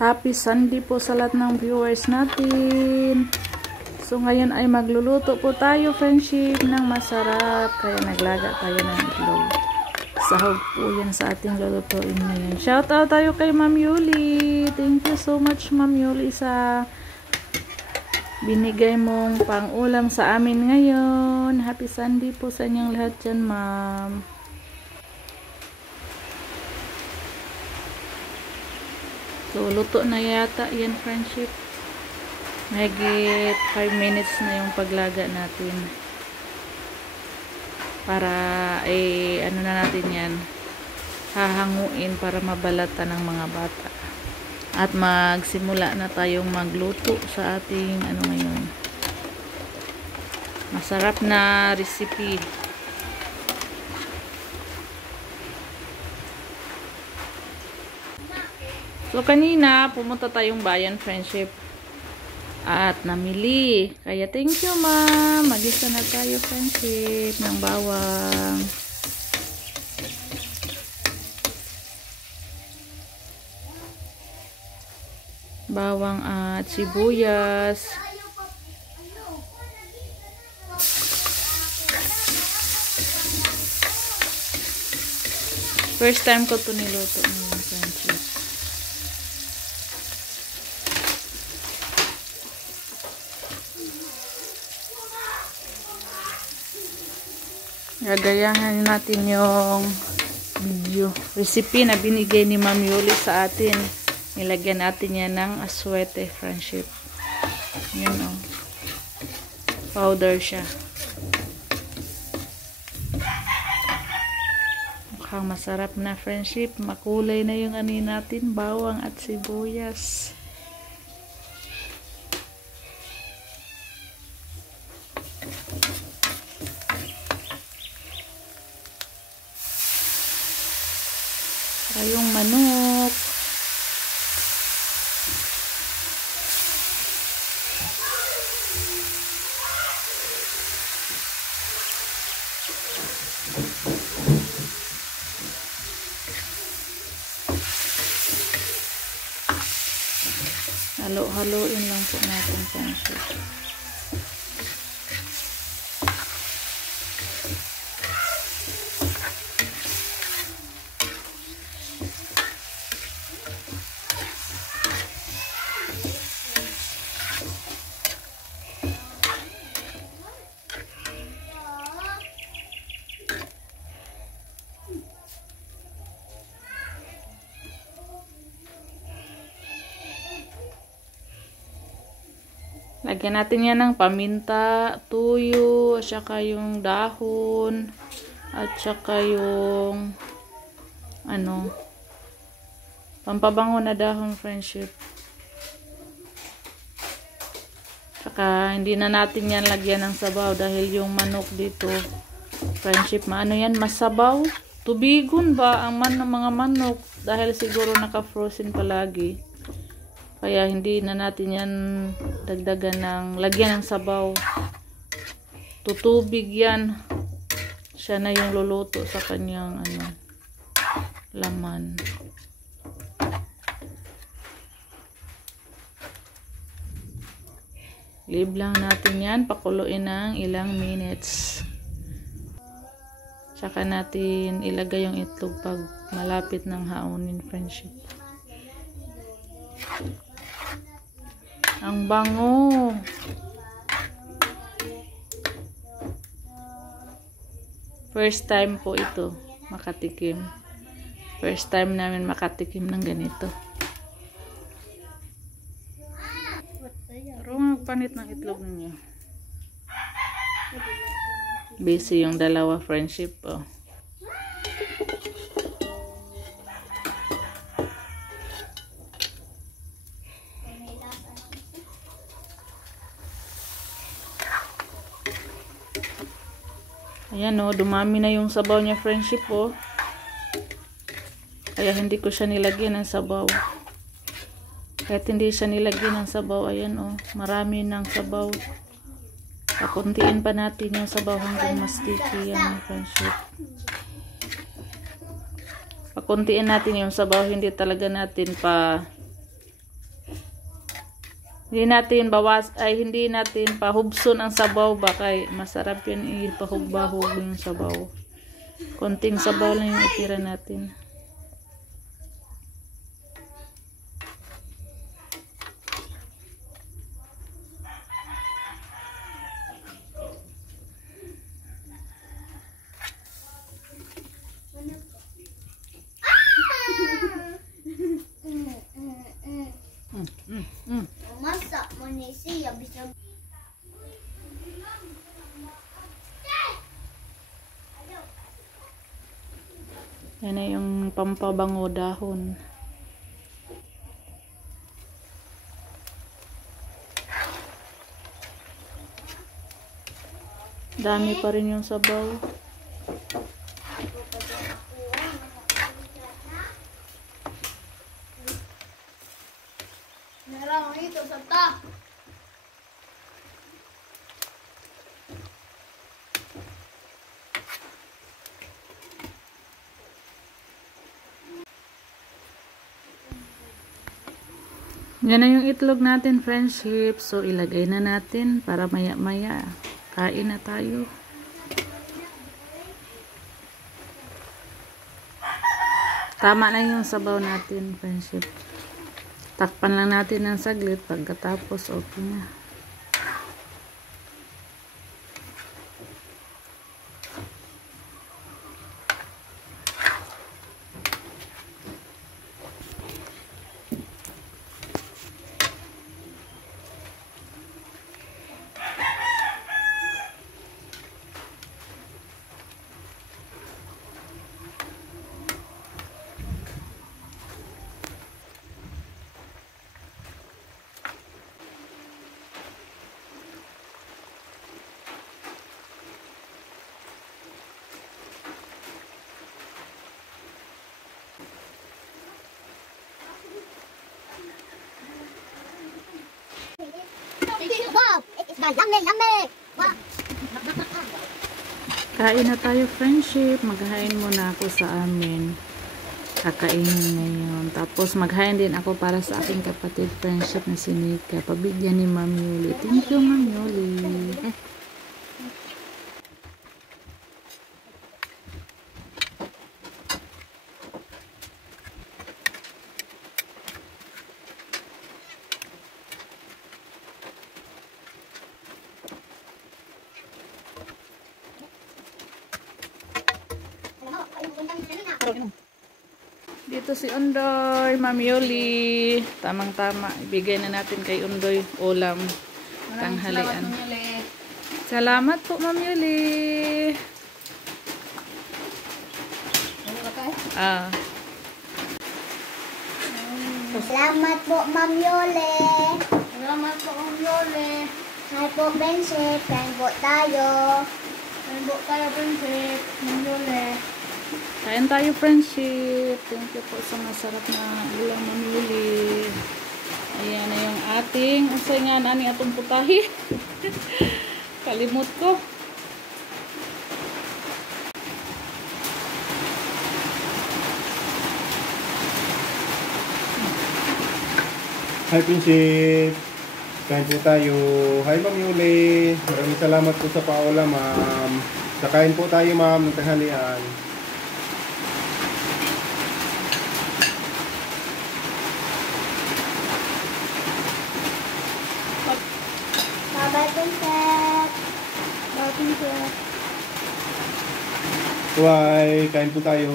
Happy Sunday po sa lahat ng viewers natin. So ngayon ay magluluto po tayo, friendship, ng masarap. Kaya naglaga tayo ng itlog. Sahog po yan sa ating lulutuin ngayon. Shout out tayo kay Ma'am Yuli. Thank you so much, Ma'am Yuli, sa binigay mong pang-ulam sa amin ngayon. Happy Sunday po sa inyong lahat dyan, Ma'am. So, luto na yata yan, friendship. Mahigit 5 minutes na yung paglaga natin. Para, ano na natin yan, hahanguin para mabalatan ng mga bata. At magsimula na tayong magluto sa ating, ngayon, masarap na recipe. So, kanina, pumunta tayong bayan, friendship. At namili. Kaya, thank you, ma'am. Mag-isa na tayo, friendship, ng bawang. Bawang at sibuyas. First time ko ito niluto ngayon, friendship. Gagayahan natin yung video recipe na binigay ni Ma'am Yuli sa atin. Nilagyan natin yan ng aswete, friendship. Yun, oh. Powder siya. Mukhang masarap na, friendship. Makulay na yung natin, bawang at sibuyas. Yung manok. Halo-haloin lang po natin, friendship. Lagyan natin yan ng paminta, tuyo, at saka yung dahon, at saka yung pampabango na dahon, friendship. Saka hindi na natin yan lagyan ng sabaw dahil yung manok dito, friendship, yan, masabaw. Tubigon ba ang mga manok dahil siguro naka-frozen palagi. Kaya hindi na natin yan dagdagan ng lagyan ng sabaw. Tutubig yan. Siya na yung luluto sa kanyang laman. Leave lang natin yan. Pakuluin ng ilang minutes. Saka natin ilagay yung itlog pag malapit ng haunin, friendship. Ang bango. First time po ito makatikim. First time namin makatikim ng ganito. Pero magpanit ng itlog niyo. Busy yung dalawa, friendship, oh. Ayan, oh, dumami na yung sabaw niya, friendship, oh. Kaya hindi ko siya nilagyan ng sabaw. Kahit hindi siya nilagyan ng sabaw, ayan, oh, marami ng sabaw. Pakuntiin pa natin yung sabaw hanggang mas sticky yan, friendship. Pakuntiin natin yung sabaw, hindi talaga natin pa Hindi natin pahubson ang sabaw ba kay masarap yun ipahubahog yung sabaw. Konting sabaw lang yung itira natin. Masak mo ni siya bisa. Yan na yung pampabango dahon. Dami pa rin yung sabaw. Narang ito sa ta. Yan na yung itlog natin, friendship. So, ilagay na natin para maya-maya. Kain na tayo. Tama na yung sabaw natin, friendship. Takpan lang natin ng saglit. Pagkatapos, okay na. Wow, it is my yummy. Wow. Kain na tayo, friendship. Maghain muna ako sa amin. Kakainin ngayon. Tapos maghain din ako para sa aking kapatid, friendship na si Nika. Pabigyan ni Ma'am Yuli. Thank you, Ma'am Yuli. Dito si Undoy, Ma'am Yuli. Tamang-tama. Ibigay na natin kay Undoy ulam. Tanghalian. Salamat po, Ma'am Yuli. Salamat po, Ma'am Yole. Salamat po, Ma'am Yole. Hi po, friendship. Kain po tayo. Kain po tayo, friendship. Ma'am Yole. Kain tayo, friendship. Thank you po sa masarap na ulam, Ma'am Yuli. Ayan na yung ating usay nga na atong putahi. Kalimot ko. Hi, Prinsip. Kain po tayo. Hi, Ma'am Yuli. Maraming salamat po sa paulam, ma'am. Kakain po tayo, ma'am, ng tanghalian. Bye-bye, princess. Bye, princess. Bye. Kain po tayo.